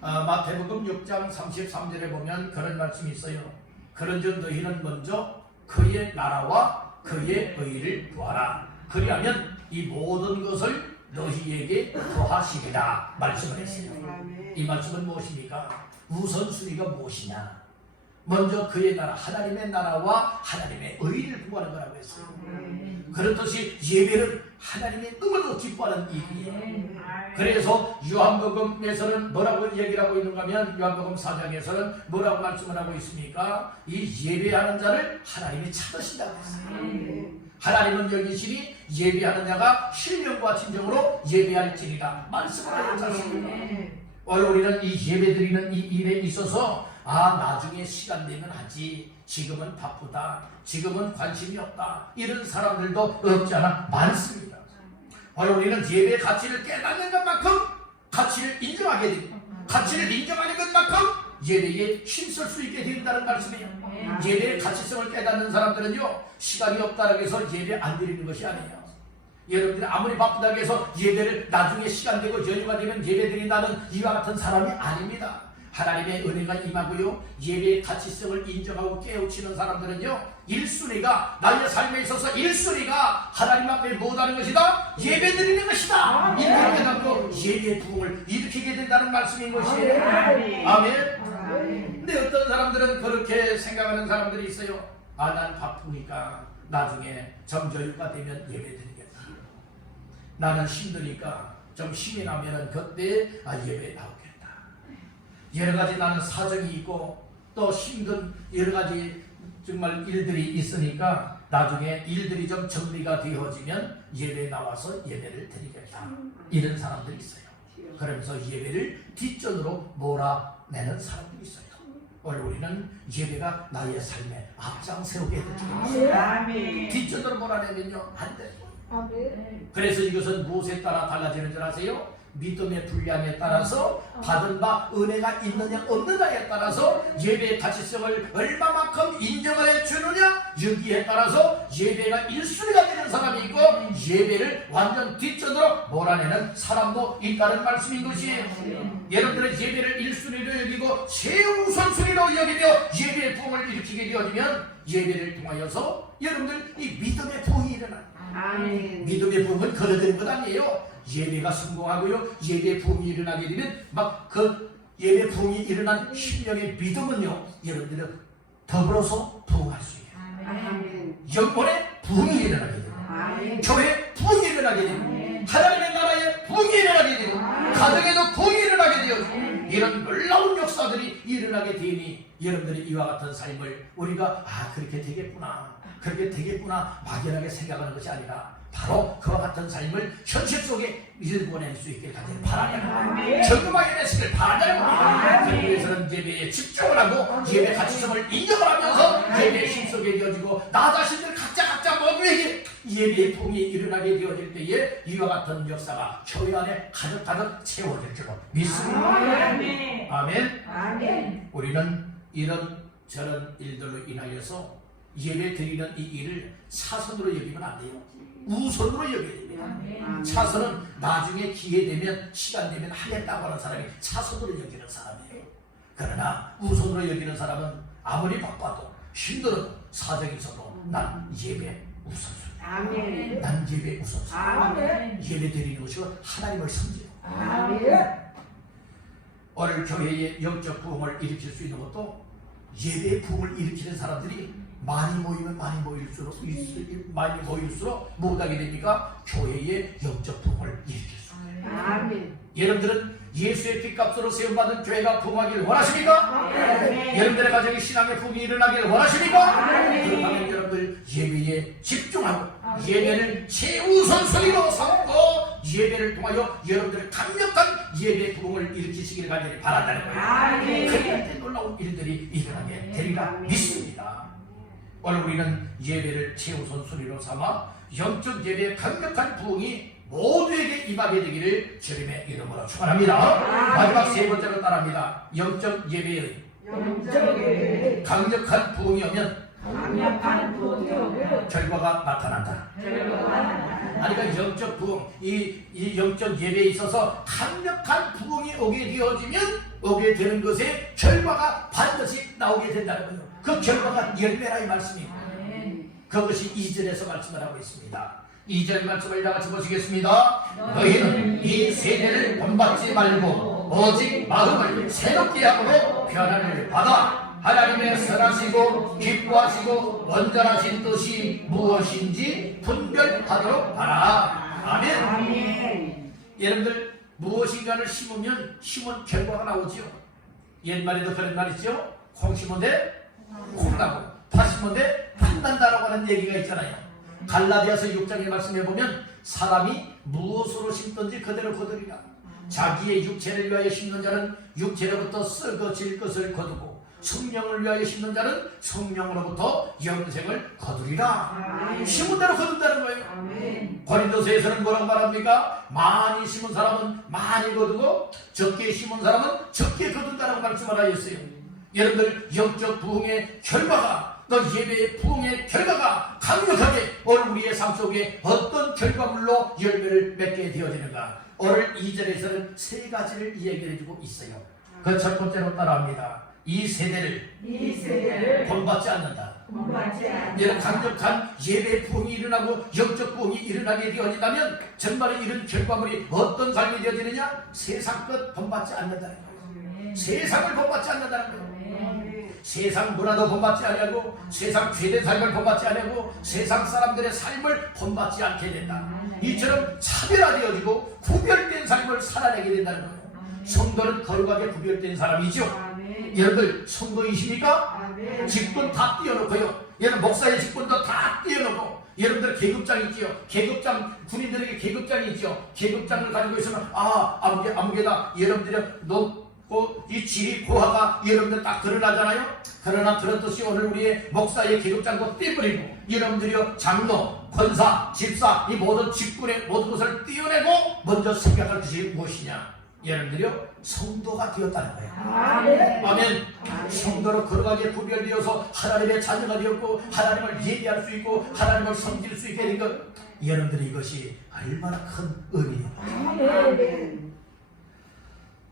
마태복음 6장 33절에 보면 그런 말씀이 있어요. 그런즉 너희는 먼저 그의 나라와 그의 의를 구하라. 그리하면 이 모든 것을 너희에게 더하시리라 말씀을 했어요. 이 말씀은 무엇입니까? 우선순위가 무엇이냐? 먼저 그의 나라, 하나님의 나라와 하나님의 의를 구하는 거라고 했어요. 그렇듯이 예배는 하나님의 너무도 기뻐하는 일이에요. 그래서 요한복음에서는 뭐라고 얘기를 하고 있는가 하면 요한복음 4장에서는 뭐라고 말씀을 하고 있습니까? 이 예배하는 자를 하나님이 찾으신다고 했어요. 하나님은 여기시니 예배하는 자가 신령과 진정으로 예배할지니라 말씀을 하셨습니다. 오늘 우리는 이 예배 드리는 이 일에 있어서 나중에 시간 되면 하지, 지금은 바쁘다, 지금은 관심이 없다, 이런 사람들도 없지 않아 많습니다. 오늘 우리는 예배의 가치를 깨닫는 것만큼 가치를 인정하게 됩니다. 가치를 인정하는 것만큼 예배에 힘쓸 수 있게 된다는 말씀이에요. 예배의 가치성을 깨닫는 사람들은요, 시간이 없다고 해서 예배 안 드리는 것이 아니에요. 여러분들이 아무리 바쁘다고 해서 예배를 나중에 시간 되고 여유가 되면 예배 드린다는 이와 같은 사람이 아닙니다. 하나님의 은혜가 임하고요, 예배의 가치성을 인정하고 깨우치는 사람들은요, 1순위가 나의 삶에 있어서 1순위가 하나님 앞에 못하는 것이다, 예배 드리는 것이다, 이렇게 해갖고 예배의 부흥을 일으키게 된다는 말씀인 것이에요. 아멘. 근데 어떤 사람들은 그렇게 생각하는 사람들이 있어요. 난 바쁘니까 나중에 점저유가 되면 예배 드리겠다, 나는 힘드니까 좀 힘이 나면은 그때 예배 나오겠다. 여러 가지 나는 사정이 있고 또 힘든 여러 가지 정말 일들이 있으니까 나중에 일들이 좀 정리가 되어지면 예배에 나와서 예배를 드리겠다, 이런 사람들이 있어요. 그러면서 예배를 뒷전으로 몰아내는 사람들이 있어요. 오늘 우리는 예배가 나의 삶에 앞장 세우게 해주겠습니다. 뒷전으로 몰아내면요 안 돼요. 그래서 이것은 무엇에 따라 달라지는 줄 아세요? 믿음의 분량에 따라서 받은 바 은혜가 있느냐 없느냐에 따라서 예배의 가치성을 얼마만큼 인정을 해주느냐, 여기에 따라서 예배가 1순위가 되는 사람이 있고 예배를 완전 뒷전으로 몰아내는 사람도 있다는 말씀인 것이에요. 여러분들은 예배를 1순위로 여기고 최우선순위로 여기며 예배의 부흥을 일으키게 되어지면 예배를 통하여서 여러분들 이 믿음의 부흥이 일어나요. 믿음의 부흥은 걸어드는 것 아니에요. 예배가 성공하고요, 예배 부흥이 일어나게 되면 막 그 예배 부흥이 일어난 신령의 믿음은요, 여러분들은 더불어서 부흥할 수 있어요. 영혼의 부흥이 일어나게 돼요. 교회의 부흥이 일어나게 돼요. 하나님의 나라의 부흥이 일어나게 돼요. 가정에도 부흥이 일어나게 돼요. 이런 놀라운 역사들이 일어나게 되니 여러분들이 이와 같은 삶을 우리가 그렇게 되겠구나, 그렇게 되겠구나 막연하게 생각하는 것이 아니라 바로 그와 같은 삶을 현실 속에 일궈낼 수 있게 되기를 바라는, 적금하게 되시길 바라는. 그러기 위해서는 예배에 집중을 하고 예배 가치성을 인정을 하면서 예배의 힘속에 되어지고 나 자신들 각자 모두에게 예배의 부흥이 일어나게 되어질 때에 이와 같은 역사가 교회 안에 가득가득 채워질 줄로 믿습니다. 아멘. 우리는 이런 저런 일들로 인하여서 예배 드리는 이 일을 차선으로 여기면 안 돼요. 우선으로 여겨야 됩니다. 차선은 나중에 기회 되면 시간 되면 하겠다고 하는 사람이 차선으로 여기는 사람이에요. 그러나 우선으로 여기는 사람은 아무리 바빠도 힘들어도 사정이 있어도 난 예배 우선순위, 난 예배 우선순위, 예배 드리는 것이고 하나님을 섬겨요. 오늘 교회의 영적 부흥을 일으킬 수 있는 것도 예배의 부흥을 일으키는 사람들이 많이 모이면 많이 모일수록 못하게 됩니까? 교회의 영적 부흥을 일으킬 수 있어요. 아멘. 여러분들은 예수의 피값으로 세움받은 교회가 부흥하기를 원하십니까? 여러분들의 가정에 신앙의 부흥이 일어나기를 원하십니까? 그렇다면 여러분들 예배에 집중하고 예배를 최우선순위로 삼고 예배를 통하여 여러분들의 강력한 예배 부흥을 일으키시기를 간절히 바란다는 거예요. 그때 놀라운 일들이 일어나게 되리라 믿습니다. 오늘 우리는 예배를 최우선순위로 삼아 영적 예배의 강력한 부흥이 모두에게 임하게 되기를 주님의 이름으로 축원합니다. 마지막 세 번째로 따라합니다. 영적 예배의 강력한 부흥이 오면 결과가 나타난다. 그러니까 영적 부흥, 이 영적 예배에 있어서 강력한 부흥이 오게 되는 것에 결과가 반드시 나오게 된다는 거예요. 그 결과가 열매라 이 말씀입니다. 그것이 2절에서 말씀을 하고 있습니다. 2절 말씀을 다 같이 보시겠습니다. 너희는 이 세대를 본받지 말고 오직 마음을 새롭게 하고 변화를 받아 하나님의 선하시고 기뻐하시고 온전하신 뜻이 무엇인지 분별하도록 하라. 아멘. 여러분들 무엇인가를 심으면 심은 결과가 나오지요. 옛말에도 그런 말 있죠. 콩 심은데 콩 나고 팥 심은데 팥 난다라고 하는 얘기가 있잖아요. 갈라디아서 6장에 말씀해 보면 사람이 무엇으로 심든지 그대로 거두리라. 자기의 육체를 위하여 심는 자는 육체로부터 썩어질 것을 거두고 성령을 위하여 심는 자는 성령으로부터 영생을 거두리라. 심은 대로 거둔다는 거예요. 고린도서에서는 뭐라고 말합니까? 많이 심은 사람은 많이 거두고 적게 심은 사람은 적게 거둔다라고 말씀을 하였어요. 여러분들 영적 부흥의 결과가 또 예배의 부흥의 결과가 강력하게 오늘 우리의 삶 속에 어떤 결과물로 열매를 맺게 되어지는가. 오늘 2절에서는 세 가지를 이야기해주고 있어요. 그 첫 번째로 따라합니다. 이 세대를 본받지 않는다. 이런 강력한 예배 부흥이 일어나고 영적 부흥이 일어나게 되어진다면 정말 이런 결과물이 어떤 삶이 되어지느냐? 세상 것 본받지 않는다는 거예요. 세상을 본받지 않는다는 거예요. 세상 문화도 본받지 않고 세상 죄된 삶을 본받지 않고 세상 사람들의 삶을 본받지 않게 된다. 이처럼 차별화되어지고 구별된 삶을 살아내게 된다는 거예요. 성도는 거룩하게 구별된 사람이죠. 여러분들 성도이십니까? 직분 다 띄워놓고요. 여러분 목사의 직분도 다 띄워놓고 여러분들 계급장 있지요. 계급장 군인들에게 계급장이 있죠. 계급장을 가지고 있으면 아무개다 여러분들이 이 지리 고하가 여러분들 딱 드러나잖아요. 그러나 그렇듯이 오늘 우리의 목사의 계급장도 떼버리고 여러분들이요 장로, 권사, 집사 이 모든 직분의 모든 것을 띄어내고 먼저 생각할 것이 무엇이냐? 여러분들이요 성도가 되었다는 거예요. 아멘. 성도로 거룩하게 구별되어서 하나님의 자녀가 되었고 하나님을 예배할 수 있고 하나님을 섬길 수 있게 된 것, 여러분들이 이것이 얼마나 큰 은혜입니까?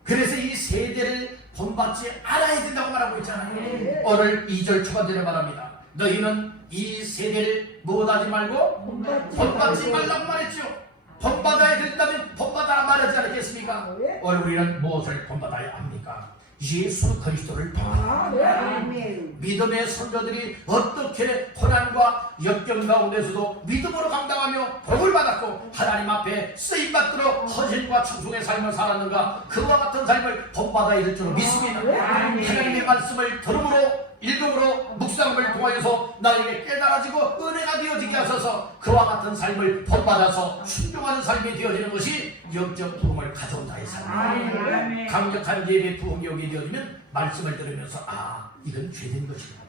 그래서 이 세대를 본받지 않아야 된다고 말하고 있잖아요. 오늘 2절 초반절에 말합니다. 너희는 이 세대를 무엇하지 말고 본받지 말라고 말했죠. 본받아야 된다면 본받아라 말하지 않겠습니까? 오늘 우리는 무엇을 본받아야 합니까? 예수 그리스도를 본받아. 믿음의 선조들이 어떻게 고난과 역경 가운데서도 믿음으로 감당하며 복을 받았고 하나님 앞에 쓰임받도록 헌신과 충성의 삶을 살았는가? 그와 같은 삶을 본받아야 될 줄 믿습니다. 하나님의 말씀을 들음으로 읽음으로 묵상을 통하여서 나에게 깨달아지고 은혜가 되어지게 하셔서 그와 같은 삶을 본받아서 순종하는 삶이 되어지는 것이 영적 부흥을 가져온다의 삶입니다. 강력한 예배 부흥이 오게 되어지면 말씀을 들으면서 이건 죄된 것이구나.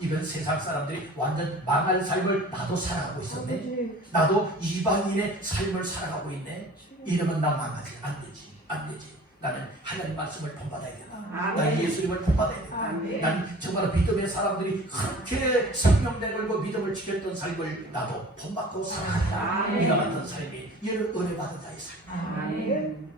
이건 세상 사람들이 완전 망할 삶을 나도 살아가고 있었네. 나도 이방인의 삶을 살아가고 있네. 이러면 나 망하지. 안 되지. 나는 하나님 말씀을 본받아야 된다. 나는 예수님을 본받아야 된다. 나는 정말 믿음의 사람들이 그렇게 생명 내걸고 믿음을 지켰던 삶을 나도 본받고 살아간다. 이와 같은 삶이 이를 은혜 받은 자의 삶.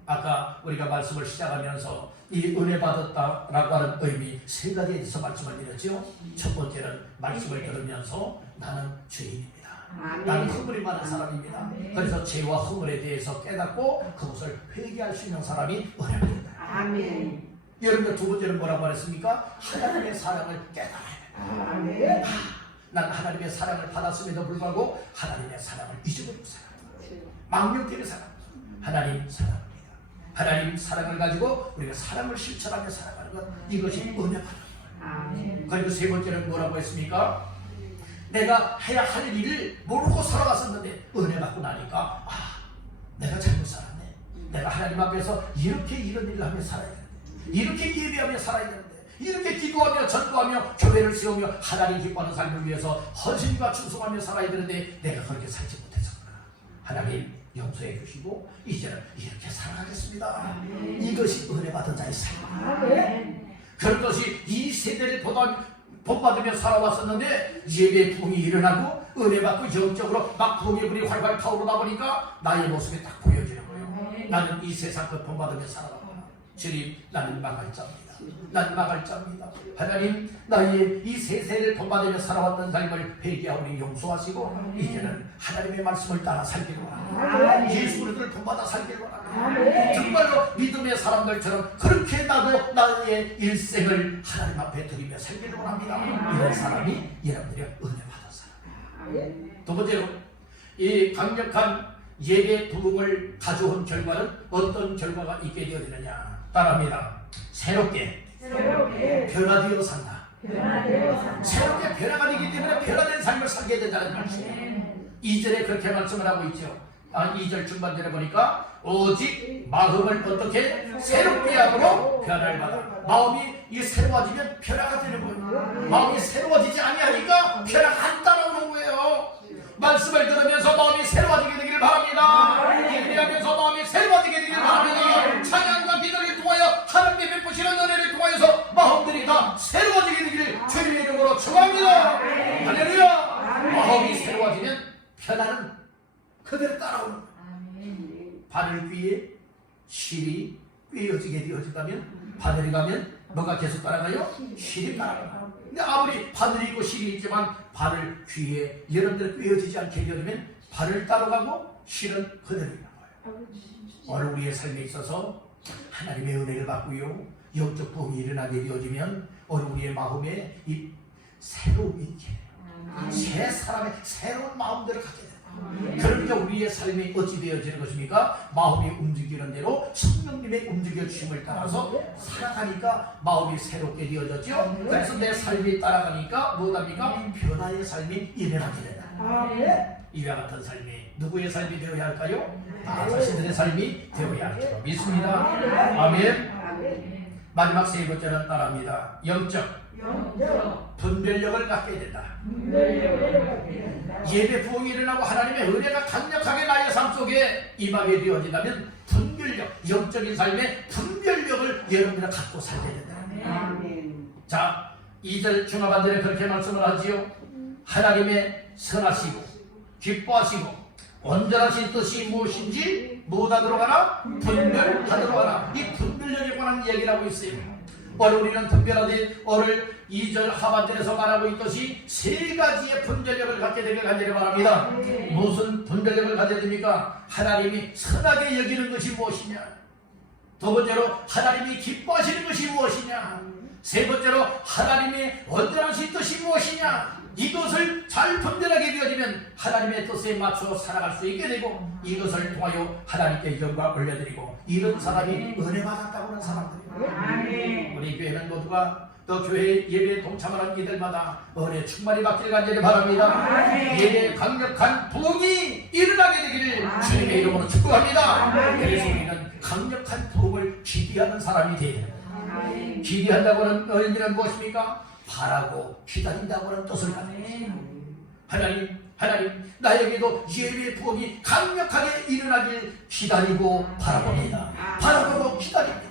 아까 우리가 말씀을 시작하면서 이 은혜 받았다라고 하는 의미 세 가지에 대해서 말씀을 드렸죠. 첫 번째는 말씀을 들으면서 나는 죄인입니다. 나는 허물이 많은 사람입니다. 그래서 죄와 허물에 대해서 깨닫고 그것을 회개할 수 있는 사람이 은혜입니다. 여러분들 두 번째는 뭐라고 말했습니까? 하나님의 사랑을 깨달아야 된다. 아멘. 난 하나님의 사랑을 받았음에도 불구하고 하나님의 사랑을 잊어버리고 살아요. 망령되게 살아요. 하나님 사랑합니다. 하나님 사랑을 가지고 우리가 사랑을 실천하며 살아가는 것, 이것이 은혜입니다. 그리고 세 번째는 뭐라고 했습니까? 내가 해야 할 일을 모르고 살아갔었는데 은혜 받고 나니까 내가 잘못 살았네. 내가 하나님 앞에서 이렇게 이런 일을 하며 살아야 되는데, 이렇게 예배하며 살아야 되는데, 이렇게 기도하며 전도하며 교회를 세우며 하나님 기뻐하는 삶을 위해서 헌신과 충성하며 살아야 되는데 내가 그렇게 살지 못했었구나. 하나님 용서해 주시고 이제는 이렇게 살아가겠습니다. 이것이 은혜 받은 자의 삶입니다. 그런 것이 이 세대를 본받으며 살아왔었는데 예배 부흥이 일어나고 은혜 받고 영적으로 막 부흥의 불이 활활 타오르다 보니까 나의 모습이 딱 보여지는 거예요. 나는 이 세상 것 본받으며 살아왔구나. 주님, 나는 망할 자입니다. 난 망할 자입니다. 하나님, 나의 이 세세를 본받으며 살아왔던 삶을 회개하오니 용서하시고 이제는 하나님의 말씀을 따라 살기를 원합니다. 예수 그리스도를 본받아 살기를 원합니다. 정말로 믿음의 사람들처럼 그렇게 나도 나의 일생을 하나님 앞에 드리며 살기를 원합니다. 이런 사람이 여러분들의 은혜 받은 사람. 두 번째로, 이 강력한 예배 부흥을 가져온 결과는 어떤 결과가 있게 되어지느냐? 따라합니다. 새롭게 변화되어 산다. 새롭게 변화가 되기 때문에 변화된 삶을 살게 된다는 말씀이에요. 2절에 그렇게 말씀을 하고 있죠. 2절 중반절에 보니까 오직 마음을 어떻게 새롭게 함으로 변화를 받아. 마음이 이 새로워지면 변화가 되는 거예요. 마음이 새로워지지 아니하니까 변화가 안 따라오는 거예요. 말씀을 들으면서 마음이 새로워지게 되기를 바랍니다. 예배하면서 마음이 새로워지게 되기를 바랍니다. 찬양과 기도를 통하여 하나님의 베푸시는 은혜를 통하여서 마음들이 다 새로워지게 되기를 주님의 이름으로 축원합니다. 할렐루야. 마음이 새로워지면 변화는 그대로 따라오는 거예요. 바늘 귀에 실이 꿰어지게 되어진다면, 바늘이 가면 뭐가 계속 따라가요? 실이 따라가요. 근데 아무리 바늘이 있고 실이 있지만 바늘 귀에 여러분들 꿰어지지 않게 되어지면 바늘 따라가고 실은 그대로 있는 거예요. 오늘 우리의 삶에 있어서 하나님의 은혜를 받고요, 영적 부흥이 일어나게 되어지면 오늘 우리의 마음에 이 새로움이 있게 돼요. 새 사람의 새로운 마음들을 갖게 돼요. 그러니까 우리의 삶이 어찌 되어지는 것입니까? 마음이 움직이는 대로 성령님의 움직여 주심을 따라서 살아가니까 마음이 새롭게 되어졌죠. 그래서 내 삶이 따라가니까 뭐답니까? 변화의 삶이 일어나게 된다. 이와 같은 삶이 누구의 삶이 되어야 할까요? 나 자신들의 삶이 되어야 할 줄 믿습니다. 아멘. 마지막 세 번째는 따라합니다. 영적 분별력을 갖게 된다. 예배 부흥이 일어나고 하나님의 은혜가 강력하게 나의 삶 속에 임하게 되어진다면 분별력, 영적인 삶의 분별력을 여러분들은 갖고 살게 된다. 자, 2절 중하반절에 그렇게 말씀을 하지요. 하나님의 선하시고 기뻐하시고 온전하신 뜻이 무엇인지 뭐하도록 하나? 분별하도록 하나. 이 분별력에 관한 얘기를 하고 있어요. 오늘 우리는 특별하게 오늘 2절 하반절에서 말하고 있듯이 세 가지의 분별력을 갖게 되길 간절히 바랍니다. 무슨 분별력을 가져야 됩니까? 하나님이 선하게 여기는 것이 무엇이냐? 두 번째로 하나님이 기뻐하시는 것이 무엇이냐? 세 번째로 하나님이 온전하신 뜻이 무엇이냐? 이것을 잘 분별하게 되어지면 하나님의 뜻에 맞춰 살아갈 수 있게 되고 이것을 통하여 하나님께 영광 올려드리고 이런 사람이 은혜 받았다고 하는 사람들이에요. 우리 교회는 모두가 또 교회 예배에 동참하는 이들마다 은혜 충만히 받기를 간절히 바랍니다. 예배에 강력한 부흥이 일어나게 되기를 주님의 이름으로 축복합니다. 그래서 우리는 강력한 부흥을 기대하는 사람이 되어야 됩니다. 기대한다고 하는 의미는 무엇입니까? 바라고 기다린다고 하는 뜻을 가지고 있습니다. 하나님 나에게도 예배의 부흥이 강력하게 일어나길 기다리고 바라봅니다. 바라보고 기다립니다.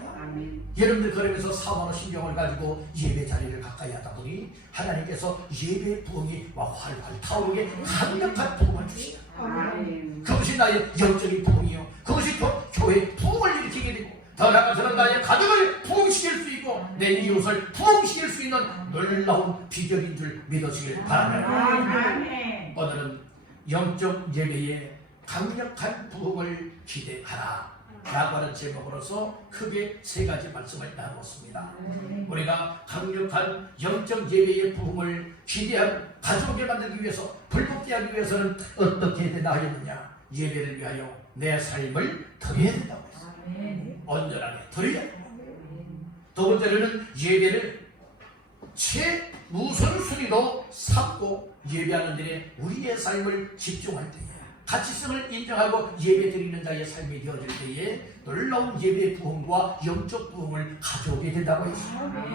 여러분들 그러면서 사모하는 신경을 가지고 예배 자리를 가까이 하다 보니 하나님께서 예배의 부흥이 활활 타오르게 강력한 부흥을 주시다. 그것이 나의 영적인 부흥이요, 그것이 또 교회의 부흥을 일으키게 되고 더 나아가서는 나의 가정을 부흥시킬 수 있고 내 이웃을 부흥시킬 수 있는 놀라운 비결인 줄 믿으시길 바랍니다. 오늘은 영적 예배에 강력한 부흥을 기대하라. 라고 하는 제목으로서 크게 세 가지 말씀을 나눴습니다. 우리가 강력한 영적 예배의 부흥을 기대한 가족에 만들기 위해서, 불붙게 하기 위해서는 어떻게 해야 되느냐? 예배를 위하여 내 삶을 드려야 된다고 했어요. 온전하게 드려야 된다. 두 번째로는 예배를 최우선순위로 삼고 예배하는 데에 우리의 삶을 집중할 때에, 가치성을 인정하고 예배 드리는 자의 삶이 되어질 때에 놀라운 예배 부흥과 영적 부흥을 가져오게 된다고 했습니다.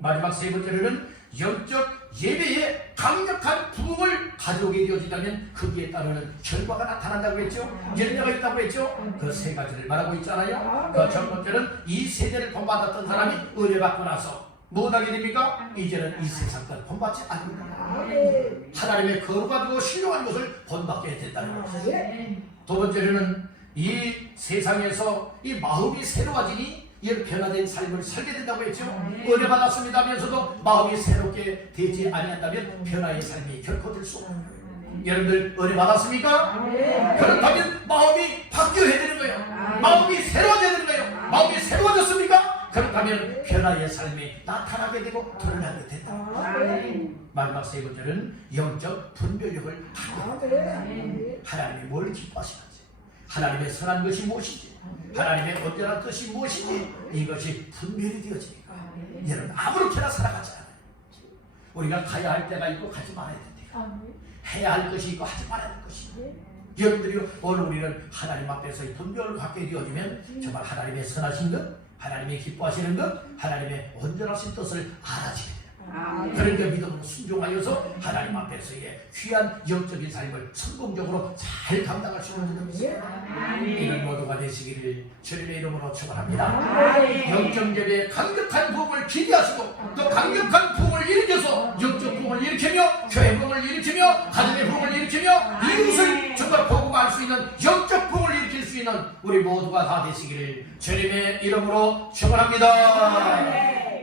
마지막 세 번째로는 영적 예배에 강력한 부흥을 가져오게 되어지다면 거기에 따르는 결과가 나타난다고 했죠. 열매가 있다고 했죠. 그 세 가지를 말하고 있잖아요. 그 첫 번째는 이 세대를 본받았던 사람이 은혜받고 나서 무엇하게 됩니까? 이제는 이 세상 것 본받지 않습니다. 하나님의 거룩하고 신령한 것을 본받게 된다는 것이죠. 두 번째로는 이 세상에서 이 마음이 새로워지니 이 변화된 삶을 살게 된다고 했죠. 은혜 받았습니다 하면서도 마음이 새롭게 되지 아니한다면 변화의 삶이 결코 될 수 없는 거예요. 여러분들 은혜 받았습니까? 그렇다면 마음이 바뀌어야 되는 거예요. 마음이 새로워져야 되는 거예요. 마음이 새로워졌습니까? 그렇다면 변화의 삶이 나타나게 되고 드러나게 된다. 마지막 세 번째는 영적 분별력을 갖게. 하나님이 뭘 기뻐하시는지, 하나님의 선한 것이 무엇인지, 하나님의 온전한 뜻이 무엇인지 이것이 분별이 되어지니까 여러분 아무렇게나 살아가지 않아요. 우리가 가야 할 때가 있고 가지 말아야 된다. 해야 할 것이 있고 하지 말아야 할 것이 있고. 여러분들이 오늘 우리는 하나님 앞에서의 분별을 갖게 되어지면 정말 하나님의 선하신 것, 하나님의 기뻐하시는 것, 하나님의 온전하신 뜻을 알아지게 돼요. 그러니까 믿음으로 순종하여서 하나님 앞에서의 귀한 영적인 삶을 성공적으로 잘 감당할 수 있는 것입니다. 이런 모두가 되시기를 주님의 이름으로 축원합니다. 영적 예배의 강력한 부흥을 기대하시고 또 강력한 부흥을 일으켜서 영적 부흥을 일으키며 교회 부흥을 일으키며 가정의 부흥을 일으키며 이웃을 정말 보고할 수 있는 영적 부흥을 일으킬 수 있는 우리 모두가 다 되시기를 주님의 이름으로 축원합니다.